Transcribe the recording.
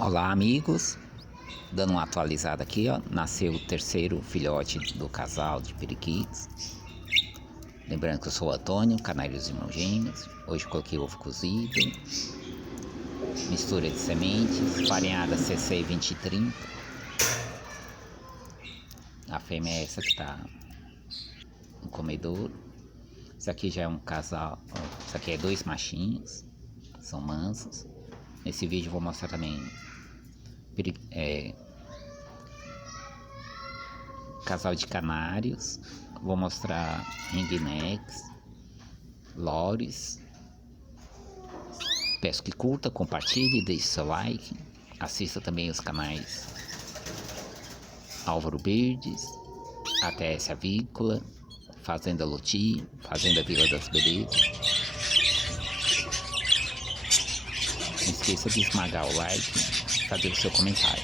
Olá amigos, dando uma atualizada aqui, ó, nasceu o terceiro filhote do casal de periquitos. Lembrando que eu sou o Antônio, canários irmãos gêmeos. Hoje coloquei ovo cozido, mistura de sementes, farinhada CC 2030. A fêmea é essa que está no comedouro. Isso aqui já é um casal, ó, isso aqui é dois machinhos, são mansos. Nesse vídeo eu vou mostrar também casal de canários, vou mostrar ringnecks, lores. Peço que curta, compartilhe, deixe seu like, assista também os canais Álvaro Birdes, até esse avícola, Fazenda Loti, Fazenda Vila das Belezas. Não esqueça de esmagar o like, fazer o seu comentário.